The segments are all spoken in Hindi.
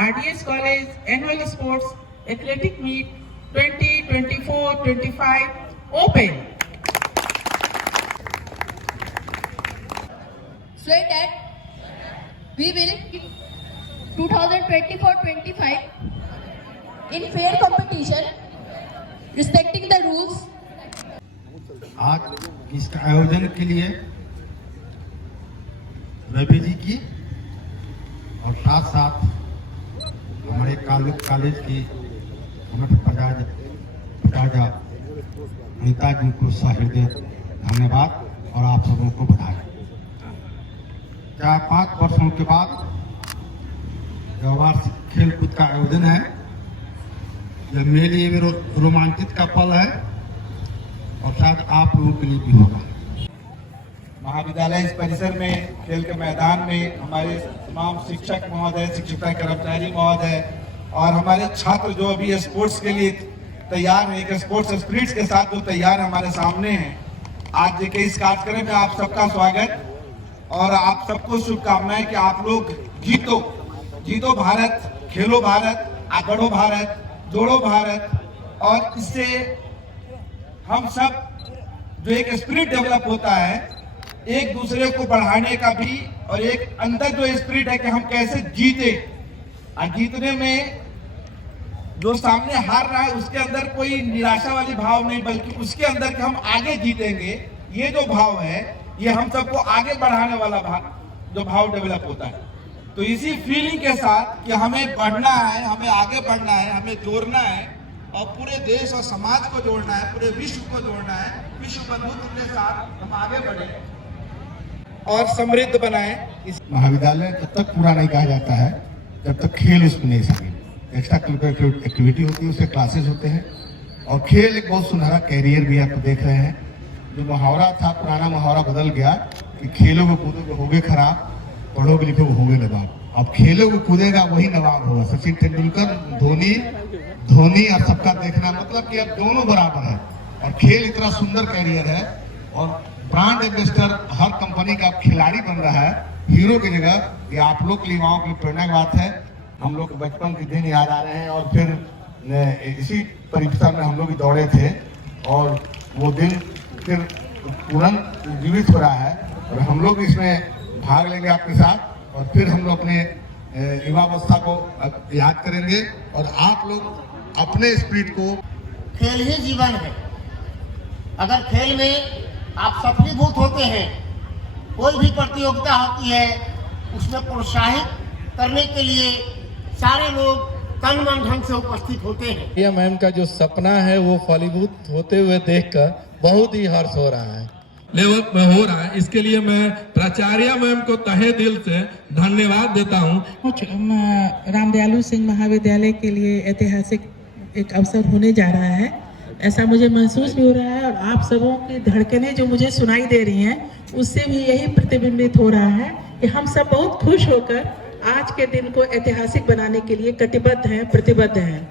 RDS College Annual Sports Athletic Meet 2024-25 Open. So that we will 2024-25 in fair competition, respecting the rules. आज इस आयोजन के लिए रवि जी की और साथ साथ हमारे कॉलेज की प्राचार्य नीता जी को सहृदय धन्यवाद और आप सबों को बधाई। 4-5 वर्षों के बाद जो वार्षिक खेल कूद का आयोजन है, यह मेरे लिए रोमांचित का पल है और शायद आप लोगों के लिए भी होगा। महाविद्यालय इस परिसर में, खेल के मैदान में हमारे तमाम शिक्षक महोदय, शिक्षिका कर्मचारी महोदय और हमारे छात्र जो अभी स्पोर्ट्स के लिए तैयार हैं, एक स्पोर्ट्स स्पिरिट्स के साथ जो तैयार हमारे सामने हैं, आज के इस कार्यक्रम में आप सबका स्वागत और आप सबको शुभकामनाएं कि आप लोग जीतो भारत, खेलो भारत, बढ़ो भारत, जोड़ो भारत। और इससे हम सब जो एक स्पिरिट डेवलप होता है, एक दूसरे को बढ़ाने का भी, और एक अंदर जो स्पिरिट है कि हम कैसे जीते, और जीतने में जो सामने हार रहा है उसके अंदर कोई निराशा वाली भाव नहीं, बल्कि उसके अंदर कि हम आगे जीतेंगे, ये जो भाव है ये हम सबको आगे बढ़ाने वाला जो भाव डेवलप होता है। तो इसी फीलिंग के साथ कि हमें बढ़ना है, हमें आगे बढ़ना है, हमें जोड़ना है और पूरे देश और समाज को जोड़ना है, पूरे विश्व को जोड़ना है, विश्व बंधुत्व के साथ हम आगे बढ़े और समृद्ध बनाए। इस महाविद्यालय तब तक पूरा नहीं कहा जाता है जब तक खेल उसमें नहीं शामिल। एक्स्ट्रा करिकुलर एक्टिविटी होती है, उससे क्लासेस होते हैं और खेल एक बहुत सुनहरा कैरियर भी आप देख रहे हैं। जो मुहावरा था, पुराना मुहावरा बदल गया कि खेलोगे कूदोगे होगे खराब, पढ़ोगे लिखोगे होगे नवाब। अब खेलोगे कूदेगा वही नवाब होगा। सचिन तेंदुलकर, धोनी और सबका देखना, मतलब कि अब दोनों बराबर है और खेल इतना सुंदर कैरियर है और ब्रांड एम्बेसडर हर कंपनी का खिलाड़ी बन रहा है हीरो की जगह। ये आप लोग के युवाओं की प्रेरणा की बात है। हम लोग बचपन के दिन याद आ रहे हैं और फिर इसी परीक्षा में हम लोग भी दौड़े थे और वो दिन फिर तुरंत जीवित हो रहा है और हम लोग इसमें भाग लेंगे आपके साथ और फिर हम लोग अपने युवावस्था को याद करेंगे और आप लोग अपने स्पिरिट को। खेल ही जीवन है। अगर खेल में आप सफलीभूत होते हैं, कोई भी प्रतियोगिता होती है, उसमें प्रोत्साहित करने के लिए सारे लोग तन मन धन से उपस्थित होते हैं। प्रिया मैम का जो सपना है वो फलीभूत होते हुए देखकर बहुत ही हर्ष हो रहा है, लेवल में हो रहा है। इसके लिए मैं प्राचार्य मैम को तहे दिल से धन्यवाद देता हूँ। रामदयालु सिंह महाविद्यालय के लिए ऐतिहासिक एक अवसर होने जा रहा है, ऐसा मुझे महसूस भी हो रहा है और आप सबों की धड़कनें जो मुझे सुनाई दे रही हैं उससे भी यही प्रतिबिंबित हो रहा है कि हम सब बहुत खुश होकर आज के दिन को ऐतिहासिक बनाने के लिए कटिबद्ध हैं, प्रतिबद्ध हैं।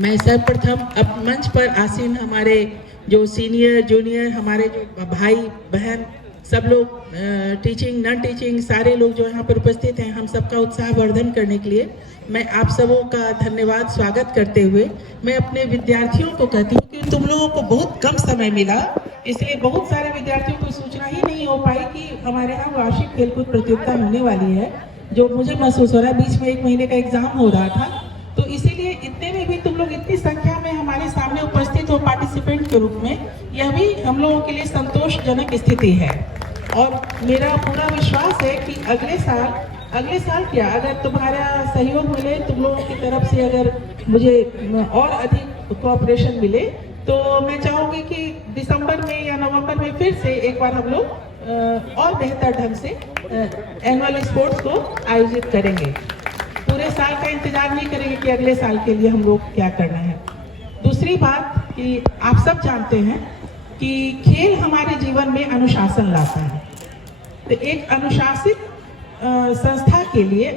मैं सर्वप्रथम अब मंच पर आसीन हमारे जो सीनियर जूनियर, हमारे जो भाई बहन सब लोग, टीचिंग नॉन टीचिंग सारे लोग जो यहाँ पर उपस्थित हैं, हम सबका उत्साह वर्धन करने के लिए मैं आप सबों का धन्यवाद स्वागत करते हुए मैं अपने विद्यार्थियों को कहती हूँ कि तुम लोगों को बहुत कम समय मिला, इसलिए बहुत सारे विद्यार्थियों को सूचना ही नहीं हो पाई कि हमारे यहाँ वार्षिक खेलकूद प्रतियोगिता होने वाली है, जो मुझे महसूस हो रहा है। बीच में 1 महीने का एग्जाम हो रहा था, तो इसीलिए इतने में भी तुम लोग इतनी संख्या में हमारे सामने उपस्थित हो पार्टिसिपेंट के रूप में, यह भी हम लोगों के लिए संतोषजनक स्थिति है। और मेरा पूरा विश्वास है कि अगले साल क्या, अगर तुम्हारा सहयोग मिले, तुम लोगों की तरफ से अगर मुझे और अधिक कोऑपरेशन मिले, तो मैं चाहूँगी कि दिसंबर में या नवंबर में फिर से एक बार हम लोग और बेहतर ढंग से एनुअल स्पोर्ट्स को आयोजित करेंगे। पूरे साल का इंतजार नहीं करेंगे कि अगले साल के लिए हम लोग क्या करना है। दूसरी बात कि आप सब जानते हैं कि खेल हमारे जीवन में अनुशासन लाता है। तो एक अनुशासित संस्था के लिए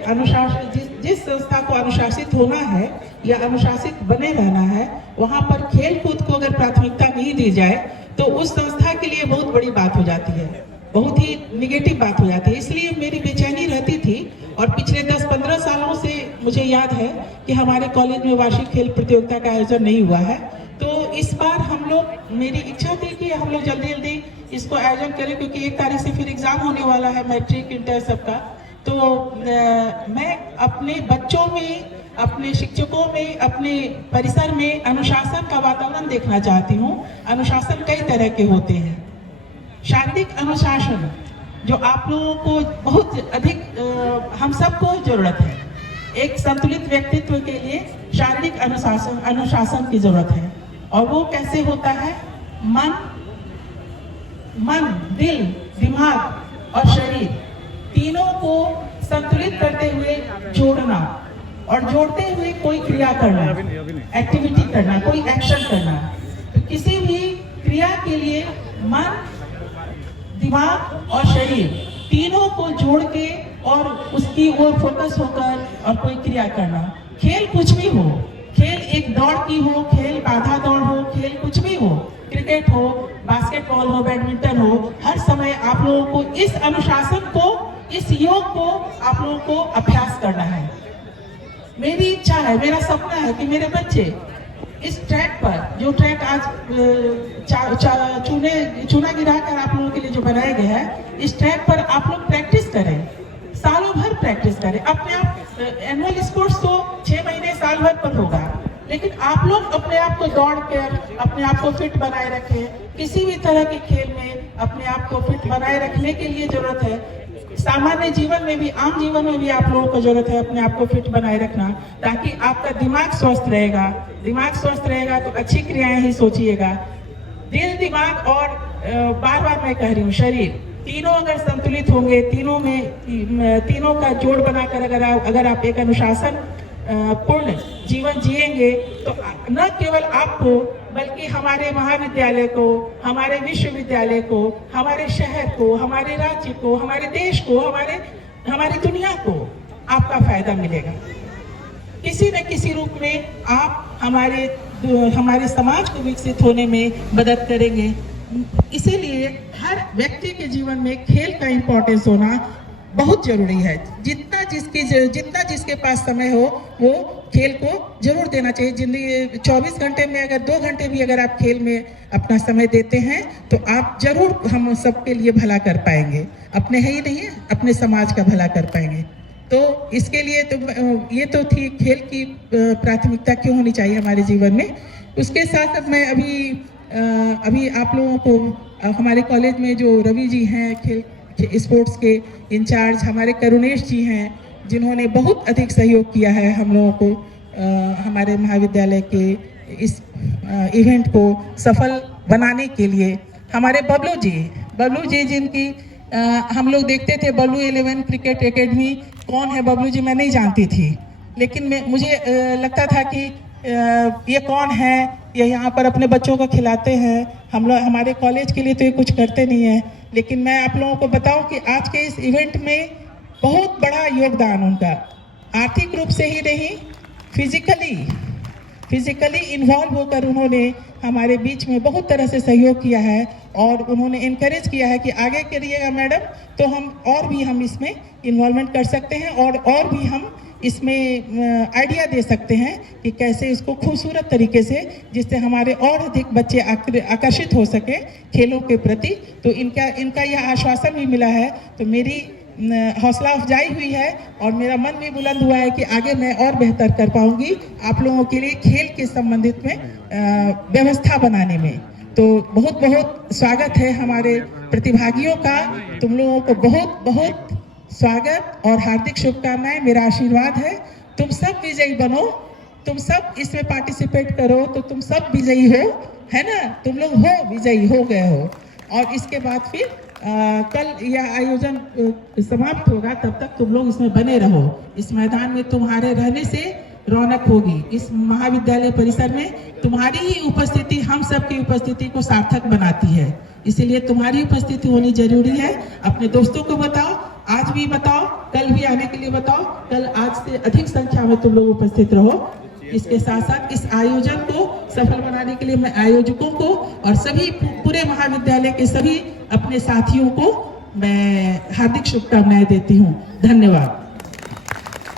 जिस संस्था को अनुशासित होना है या अनुशासित बने रहना है, वहाँ पर खेल कूद को अगर प्राथमिकता नहीं दी जाए तो उस संस्था के लिए बहुत बड़ी बात हो जाती है, बहुत ही निगेटिव बात हो जाती है। इसलिए मेरी बेचैनी रहती थी और पिछले 10-15 सालों से मुझे याद है कि हमारे कॉलेज में वार्षिक खेल प्रतियोगिता का आयोजन नहीं हुआ है। तो इस बार हम लोग, मेरी इच्छा थी कि हम लोग जल्दी जल्दी इसको आयोजन करें, क्योंकि 1 तारीख से फिर एग्जाम होने वाला है, मैट्रिक इंटर सबका। तो मैं अपने बच्चों में, अपने शिक्षकों में, अपने परिसर में अनुशासन का वातावरण देखना चाहती हूँ। अनुशासन कई तरह के होते हैं। शारीरिक अनुशासन जो आप लोगों को बहुत अधिक हम सबको जरूरत है। एक संतुलित व्यक्तित्व के लिए शारीरिक अनुशासन की जरूरत है। और वो कैसे होता है? मन, दिल, दिमाग और शरीर तीनों को संतुलित करते हुए जोड़ना, और जोड़ते हुए कोई क्रिया करना, एक्टिविटी करना, कोई एक्शन करना। तो किसी भी क्रिया के लिए मन, दिमाग और शरीर तीनों को जोड़ के और उसकी ओर फोकस होकर और कोई क्रिया करना। खेल कुछ भी हो, खेल एक दौड़ की हो, खेल बाधा दौड़ हो, खेल कुछ भी हो, क्रिकेट हो, बास्केटबॉल हो, बैडमिंटन हो, हर समय आप लोगों को इस अनुशासन को, इस योग को आप लोगों को अभ्यास करना है। मेरी इच्छा है, मेरा सपना है कि मेरे बच्चे इस ट्रैक पर, जो ट्रैक आज चूना गिरा कर आप लोगों के लिए जो बनाया गया है, इस ट्रैक पर आप लोग प्रैक्टिस करें, सालों भर प्रैक्टिस करें। अपने आप एनुअल स्पोर्ट्स तो 6 महीने साल भर पर होगा, लेकिन आप लोग अपने आप को दौड़ कर अपने आप को फिट बनाए रखें। किसी भी तरह के खेल में अपने आप को फिट बनाए रखने के लिए जरूरत है। सामान्य जीवन में भी, आम जीवन में भी आप लोगों को जरूरत है अपने आप को फिट बनाए रखना, ताकि आपका दिमाग स्वस्थ रहेगा। दिमाग स्वस्थ रहेगा तो अच्छी क्रियाएं ही सोचिएगा। दिल, दिमाग और बार बार मैं कह रही हूँ शरीर, तीनों अगर संतुलित होंगे, तीनों का जोड़ बनाकर अगर आप एक अनुशासन पूर्ण जीवन जिएंगे, तो न केवल आपको बल्कि हमारे महाविद्यालय को, हमारे विश्वविद्यालय को, हमारे शहर को, हमारे राज्य को, हमारे देश को, हमारी दुनिया को आपका फायदा मिलेगा। किसी न किसी रूप में आप हमारे समाज को विकसित होने में मदद करेंगे। इसीलिए हर व्यक्ति के जीवन में खेल का इम्पोर्टेंस होना बहुत जरूरी है। जितना जिसके पास समय हो वो खेल को जरूर देना चाहिए। जिंदगी 24 घंटे में अगर 2 घंटे भी अगर आप खेल में अपना समय देते हैं तो आप जरूर हम सबके लिए भला कर पाएंगे। अपने ही नहीं, अपने समाज का भला कर पाएंगे। तो इसके लिए तो ये तो थी खेल की प्राथमिकता क्यों होनी चाहिए हमारे जीवन में। उसके साथ साथ मैं अभी आप लोगों को हमारे कॉलेज में जो रवि जी हैं, खेल स्पोर्ट्स के इंचार्ज, हमारे करुणेश जी हैं, जिन्होंने बहुत अधिक सहयोग किया है हम लोगों को हमारे महाविद्यालय के इस इवेंट को सफल बनाने के लिए। हमारे बबलू जी जिनकी हम लोग देखते थे, बबलू 11 क्रिकेट एकेडमी कौन है बबलू जी, मैं नहीं जानती थी, लेकिन मुझे लगता था कि ये कौन है, ये यहाँ पर अपने बच्चों को खिलाते हैं। हम लोग हमारे कॉलेज के लिए तो ये कुछ करते नहीं है, लेकिन मैं आप लोगों को बताऊं कि आज के इस इवेंट में बहुत बड़ा योगदान उनका, आर्थिक रूप से ही नहीं, फिजिकली इन्वॉल्व होकर उन्होंने हमारे बीच में बहुत तरह से सहयोग किया है और उन्होंने इनकरेज किया है कि आगे करिएगा मैडम, तो हम इसमें इन्वॉल्वमेंट कर सकते हैं और भी हम इसमें आइडिया दे सकते हैं कि कैसे इसको खूबसूरत तरीके से, जिससे हमारे और अधिक बच्चे आकर्षित हो सके खेलों के प्रति। तो इनका यह आश्वासन भी मिला है, तो मेरी हौसला अफजाई हुई है और मेरा मन भी बुलंद हुआ है कि आगे मैं और बेहतर कर पाऊंगी आप लोगों के लिए खेल के संबंधित में व्यवस्था बनाने में। तो बहुत बहुत स्वागत है हमारे प्रतिभागियों का। तुम लोगों को बहुत बहुत स्वागत और हार्दिक शुभकामनाएं, मेरा आशीर्वाद है। तुम सब विजयी बनो, तुम सब इसमें पार्टिसिपेट करो, तो तुम सब विजयी हो, है ना? तुम लोग हो विजयी, हो गए हो। और इसके बाद फिर कल यह आयोजन समाप्त होगा, तब तक तुम लोग इसमें बने रहो। इस मैदान में तुम्हारे रहने से रौनक होगी। इस महाविद्यालय परिसर में तुम्हारी ही उपस्थिति हम सबकी उपस्थिति को सार्थक बनाती है, इसीलिए तुम्हारी उपस्थिति होनी जरूरी है। अपने दोस्तों को बताओ, आज भी बताओ, कल भी आने के लिए बताओ, कल आज से अधिक संख्या में तुम लोग उपस्थित रहो। इसके साथ साथ इस आयोजन को सफल बनाने के लिए मैं आयोजकों को और सभी पूरे महाविद्यालय के सभी अपने साथियों को मैं हार्दिक शुभकामनाएं देती हूँ। धन्यवाद।